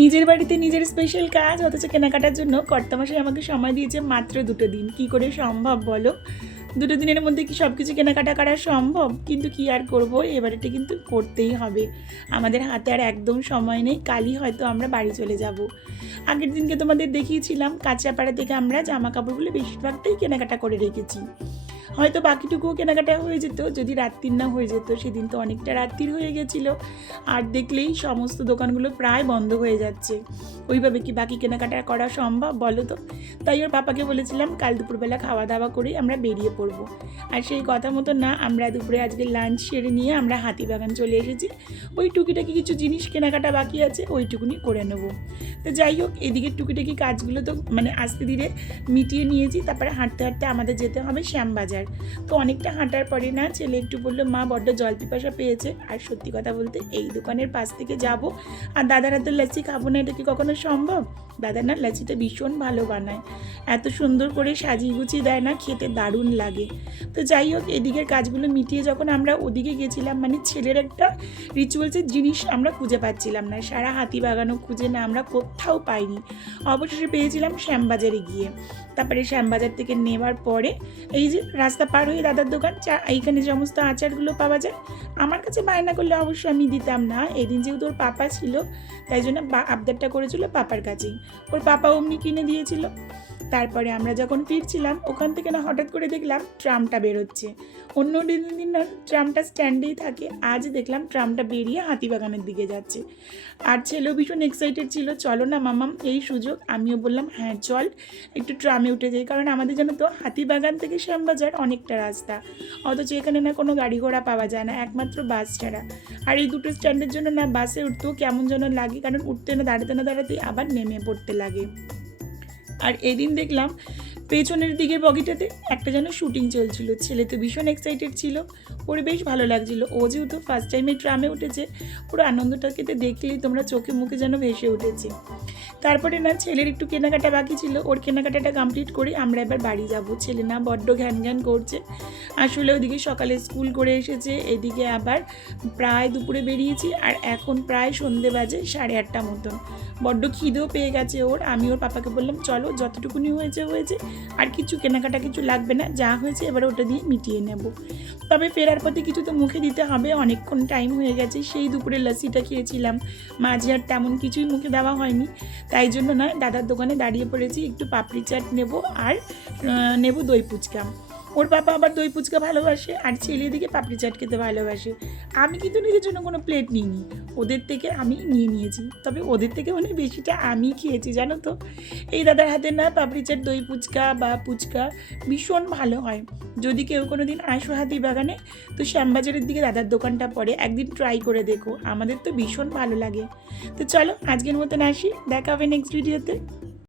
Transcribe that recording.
নিজের বাড়িতে নিজের স্পেশাল কাজ, অথচ কেনাকাটার জন্য কর্তামশাই আমাকে সময় দিয়েছে মাত্র 2 দিন। কি করে সম্ভব বলো? 2 দিনের মধ্যে কি সব কিছু কেনাকাটা করা সম্ভব? কিন্তু কি আর করবো, এবারেটা কিন্তু করতেই হবে। আমাদের হাতে আর একদম সময় নেই, কালই হয়তো আমরা বাড়ি চলে যাব। আগের দিনকে তোমাদের দেখিয়েছিলাম কাঁচরাপাড়া থেকে আমরা জামা কাপড়গুলো বেশিরভাগটাই কেনাকাটা করে রেখেছি। হয়তো বাকিটুকুও কেনাকাটা হয়ে যেত যদি রাত্রির না হয়ে যেত। সেদিন তো অনেকটা রাত্রির হয়ে গেছিলো, আর দেখলেই সমস্ত দোকানগুলো প্রায় বন্ধ হয়ে যাচ্ছে। ওইভাবে কি বাকি কেনাকাটা করা সম্ভব বলো তো? তাই ওর পাপাকে বলেছিলাম কাল দুপুরবেলা খাওয়া দাওয়া করেই আমরা বেরিয়ে পড়বো। আর সেই কথা মতো না, আমরা দুপুরে আজকে লাঞ্চ সেরে নিয়ে আমরা হাতিবাগান চলে এসেছি। ওই টুকিটাকি কিছু জিনিস কেনাকাটা বাকি আছে, ওইটুকুনি করে নেবো। তো যাই হোক, এদিকে টুকিটাকি কাজগুলো তো আস্তে ধীরে মিটিয়ে নিয়েছি। তারপরে হাঁটতে হাঁটতে আমাদের যেতে হবে শ্যামবাজার। তো অনেকটা হাঁটার পরে না ছেলে একটু বললো মা বড্ড জল পিপাসা পেয়েছে। আর সত্যি কথা বলতে এই দোকানের পাশ থেকে যাব আর দাদার হাতে লাচ্ছি খাবো না, এটা কি কখনো সম্ভব? দাদা না লাচ্ছিটা ভীষণ ভালো বানায়, এত সুন্দর করে সাজিয়ে গুছিয়ে দেয় না, খেতে দারুণ লাগে। তো যাই হোক, এদিকের কাজগুলো মিটিয়ে যখন আমরা ওদিকে গেছিলাম, ছেলের একটা রিচুয়ালসের জিনিস আমরা খুঁজে পাচ্ছিলাম না। সারা হাতিবাগানও খুঁজে না আমরা কোথাও পাইনি। অবশেষে পেয়েছিলাম শ্যামবাজারে গিয়ে। তারপরে শ্যামবাজার থেকে নেওয়ার পরে এই যে রাস্তা পার হয়ে দাদার দোকান, এইখানে সমস্ত আচারগুলো পাওয়া যায়। আমার কাছে বায়না করলে অবশ্যই আমি দিতাম না, এদিন যেহেতু ওর পাপা ছিল তাই জন্য আবদারটা করেছিল পাপার কাছেই। ওর পাপা অমনি কিনে দিয়েছিল। তারপরে আমরা যখন ফিরছিলাম ওখান থেকে না হঠাৎ করে দেখলাম ট্রামটা বেরোচ্ছে। অন্য দিন না ট্রামটা স্ট্যান্ডেই থাকে, আজ দেখলাম ট্রামটা বেরিয়ে হাতিবাগানের দিকে যাচ্ছে। আর ছেলেও ভীষণ এক্সাইটেড ছিল, চলো না মামাম এই সুযোগ। আমিও বললাম হ্যাঁ চল, একটু ট্রামে উঠে যাই। কারণ আমাদের জানো তো হাতিবাগান থেকে শ্যামবাজার অনেকটা রাস্তা, অথচ এখানে না কোনো গাড়ি ঘোড়া পাওয়া যায় না, একমাত্র বাস ছাড়া। আর এই দুটো স্ট্যান্ডের জন্য না বাসে উঠতেও কেমন যেন লাগে, কারণ উঠতে না দাঁড়াতে আবার নেমে পড়তে লাগে। আর এদিন দেখলাম পেছনের দিকের বগিটাতে একটা যেন শুটিং চলছিল। ছেলে তো ভীষণ এক্সাইটেড ছিল, ওর বেশ ভালো লাগছিল। ও যেহেতু ফার্স্ট টাইমে ট্রামে উঠেছে, ওর আনন্দটাকে দেখলেই তোমরা চোখে মুখে যেন ভেসে উঠেছে। তারপরে না ছেলের একটু কেনাকাটা বাকি ছিল, ওর কেনাকাটাটা কমপ্লিট করে আমরা এবার বাড়ি যাব। ছেলে না বড্ড ঘ্যান করছে। আসলে ওদিকে সকালে স্কুল করে এসেছে, এদিকে আবার প্রায় দুপুরে বেরিয়েছি, আর এখন প্রায় সন্ধে বাজে 8:30 মতন। বড্ড খিদেও পেয়ে গেছে ওর। আমি ওর পাপাকে বললাম চলো যতটুকুনি হয়েছে, আর কিছু কেনাকাটা কিছু লাগবে না, যা হয়েছে এবার ওটা দিয়ে মিটিয়ে নেব। তবে ফেরার পথে কিছু তো মুখে দিতে হবে, অনেকক্ষণ টাইম হয়ে গেছে। সেই দুপুরে লস্যিটা খেয়েছিলাম, মাঝে আর তেমন কিছুই মুখে দেওয়া হয়নি। তাই জন্য না দাদার দোকানে দাঁড়িয়ে পড়েছি, একটু পাপড়ি চাট নেব আর নেব দই ফুচকা। ওর পাপা আবার দই ফুচকা ভালোবাসে, আর ছেলে দিকে পাপড়ি চাট খেতে ভালোবাসে। আমি কিন্তু নিজের জন্য কোনো প্লেট নিইনি, ওদের থেকে আমি নিয়ে নিয়েছি। তবে ওদের থেকে বেশিটা আমি খেয়েছি জানো তো। এই দাদার হাতে না পাপড়ি চাট, দই ফুচকা বা ফুচকা ভীষণ ভালো হয়। যদি কেউ কোনো দিন আসো হাতিবাগানে, তো শ্যামবাজারের দিকে দাদার দোকানটা পড়ে, একদিন ট্রাই করে দেখো, আমাদের তো ভীষণ ভালো লাগে। তো চলো আজকের মতন আসি, দেখা হবে নেক্সট ভিডিওতে।